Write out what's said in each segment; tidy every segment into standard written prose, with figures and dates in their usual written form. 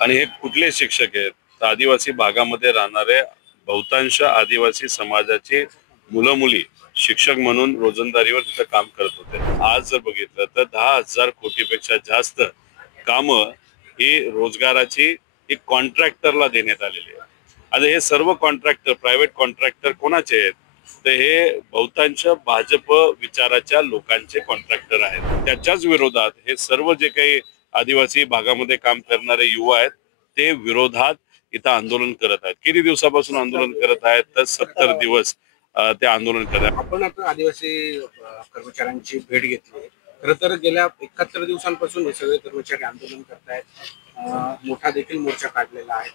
आणि हे कुठले शिक्षक आहेत तर आदिवासी भागामध्ये राहणारे बहुतांश आदिवासी समाजाचे मुलं मुली शिक्षक म्हणून रोजंदारीवर तिथं काम करत होते। आज जर बघितलं तर 10,000 कोटीपेक्षा जास्त कामं ही रोजगाराची एक कॉन्ट्रॅक्टरला देण्यात आलेली आहे। आता हे सर्व कॉन्ट्रॅक्टर प्रायव्हेट कॉन्ट्रॅक्टर कोणाचे आहेत तर हे बहुतांश भाजप विचाराच्या लोकांचे कॉन्ट्रॅक्टर आहेत। त्याच्याच विरोधात हे सर्व जे काही आदिवासी भागामध्ये काम करणारे युवा आहेत ते विरोधात इथं आंदोलन करत आहेत। किती दिवसापासून आंदोलन करत आहेत तर 70 दिवस ते आंदोलन करत आहेत। आपण आता आदिवासी कर्मचाऱ्यांची भेट घेतली। खरं तर गेल्या 71 दिवसांपासून हे सगळे कर्मचारी आंदोलन करतायत। मोठा देखील मोर्चा काढलेला आहे।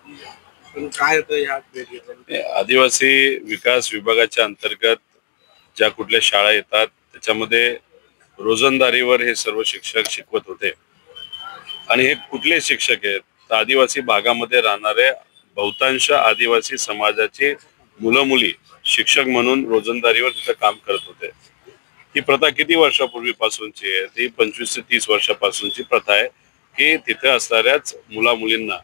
पण काय होतं ह्या भेट घेतल्यानंतर? आदिवासी विकास विभागाच्या अंतर्गत ज्या कुठल्या शाळा येतात त्याच्यामध्ये रोजंदारीवर हे सर्व शिक्षक शिकवत होते। आणि हे कुठले शिक्षक आहेत तर आदिवासी भागामध्ये राहणारे बहुतांश आदिवासी समाजाचे मुलं मुली शिक्षक म्हणून रोजंदारीवर तिथं काम करत होते। ही प्रथा किती वर्षापूर्वीपासूनची आहे? ती 25 ते 30 वर्षापासूनची प्रथा आहे की तिथे असणाऱ्याच मुला मुलींना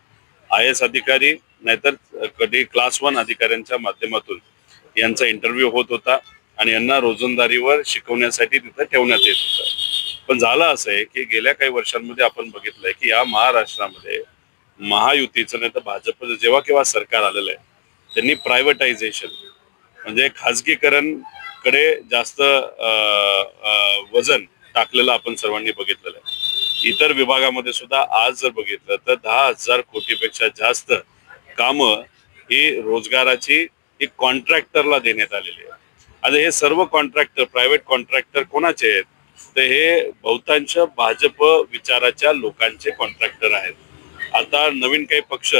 IAS अधिकारी नाहीतर कधी क्लास 1 अधिकाऱ्यांच्या माध्यमातून यांचा इंटरव्ह्यू होत होता आणि यांना रोजंदारीवर शिकवण्यासाठी तिथं ठेवण्यात येत होतं। पण झालं असं आहे की गेल्या काही वर्षांमध्ये आपण बघितलंय की या महाराष्ट्रामध्ये महायुतीचं नाही तर भाजपचं जेव्हा केव्हा सरकार आलेलं आहे त्यांनी प्रायव्हेटायझेशन म्हणजे खाजगीकरण कडे जास्त वजन टाकलेलं आपण सर्वांनी बघितलेलं आहे। इतर विभागामध्ये सुद्धा आज जर बघितलं तर 10,000 कोटीपेक्षा जास्त कामं ही रोजगाराची एक कॉन्ट्रॅक्टरला देण्यात आलेली आहे। आता हे सर्व कॉन्ट्रॅक्टर प्रायव्हेट कॉन्ट्रॅक्टर कोणाचे आहेत तर हे बहुतांश भाजप विचाराच्या लोकांचे कॉन्ट्रॅक्टर आहेत। आता नवीन काही पक्ष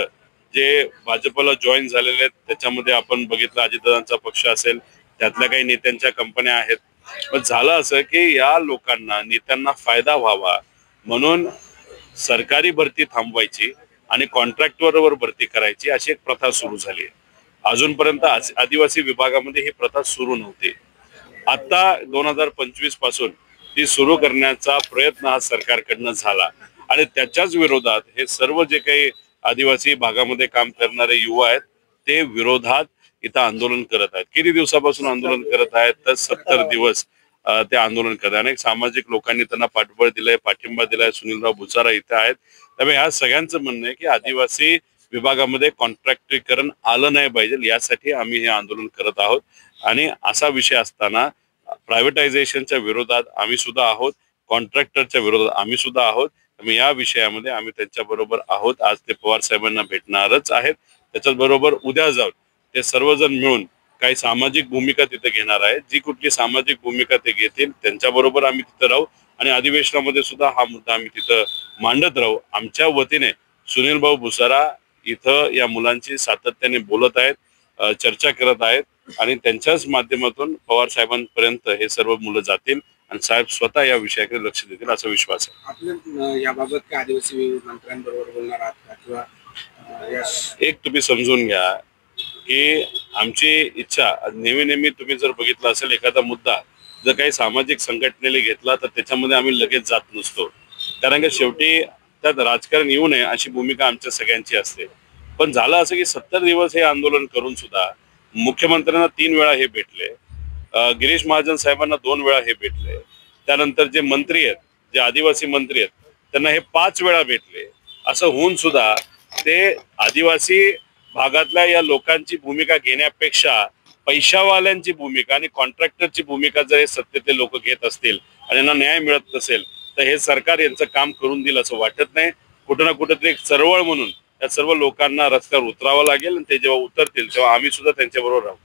जे भाजपला जॉईन झालेले आहेत त्याच्यामध्ये आपण बघितलं अजितदादांचा पक्ष असेल त्यातल्या काही नेत्यांच्या कंपन्या आहेत। पण झालं असं की या लोकांना नेत्यांना फायदा व्हावा म्हणून सरकारी भरती थांबवायची आणि कॉन्ट्रॅक्टवर भरती करायची अशी एक प्रथा सुरू झाली आहे। अजूनपर्यंत आदिवासी विभागामध्ये ही प्रथा सुरू नव्हती। आता 2025 पासून ती सुरू करण्याचा प्रयत्न हा सरकारकडनं झाला आणि त्याच्याच विरोधात हे सर्व जे काही आदिवासी भागामध्ये काम करणारे युवा आहेत ते विरोधात इथं आंदोलन करत आहेत। किती दिवसापासून आंदोलन करत आहेत तर 70 दिवस ते आंदोलन करत आहेत। अनेक सामाजिक लोकांनी त्यांना पाठबळ दिलंय पाठिंबा दिलाय। सुनीलराव भुसारा इथे आहेत। त्यामुळे ह्या सगळ्यांचं म्हणणं आहे की आदिवासी विभागामध्ये कॉन्ट्रॅक्टीकरण आलं नाही पाहिजे यासाठी आम्ही हे आंदोलन करत आहोत। आणि असा विषय असताना प्रायव्हेटायझेशनच्या विरोधात आम्ही सुद्धा आहोत, कॉन्ट्रॅक्टरच्या विरोधात आम्ही सुद्धा आहोत। त्यामुळे या विषयामध्ये आम्ही त्यांच्या बरोबर आहोत। आज ते पवार साहेबांना भेटणारच आहेत। त्याच्याच बरोबर उद्या जाऊन ते सर्वजण मिळून काही सामाजिक भूमिका तिथे घेणार आहेत। जी कुठली सामाजिक भूमिका ते घेतील त्यांच्या बरोबर आम्ही तिथे राहू आणि अधिवेशनामध्ये सुद्धा हा मुद्दा आम्ही तिथं मांडत राहू। आमच्या वतीने सुनील भाऊ भुसारा इथं या मुलांची सातत्याने बोलत आहेत, चर्चा करत आहेत आणि त्यांच्याच माध्यमातून पवार साहेबांपर्यंत हे सर्व मुलं जातील आणि साहेब स्वतः या विषयाकडे लक्ष देतील असा विश्वास आहे। आपल्या याबाबत काय आदिवासी मंत्र्यांबरोबर बोलणार आहात का किंवा एक तुम्ही समजून घ्या की आमची इच्छा नेहमी तुम्ही जर बघितलं असेल एखादा मुद्दा जर काही सामाजिक संघटनेने घेतला तर त्याच्यामध्ये आम्ही लगेच जात नसतो। कारण की शेवटी त्यात राजकारण येऊ नये अशी भूमिका आमच्या सगळ्यांची असते। पण झालं असं की 70 दिवस हे आंदोलन करून सुद्धा मुख्यमंत्र्यांना 3 वेळा हे भेटले, गिरीश महाजन साहेबांना 2 वेळा हे भेटले, त्यानंतर जे मंत्री आहेत जे आदिवासी मंत्री आहेत त्यांना हे 5 वेळा भेटले। असं होऊन सुद्धा ते आदिवासी भागातल्या या लोकांची भूमिका घेण्यापेक्षा पैशावाल्यांची भूमिका आणि कॉन्ट्रॅक्टरची भूमिका जर हे सत्तेतले लोक घेत असतील आणि यांना न्याय मिळत नसेल तर हे सरकार यांचं काम करून देईल असं वाटत नाही। कुठं ना कुठेतरी एक चळवळ म्हणून या सर्व लोकांना रस्त्यावर उतरावं लागेल आणि ते जेव्हा उतरतील तेव्हा आम्ही सुद्धा त्यांच्याबरोबर राहू।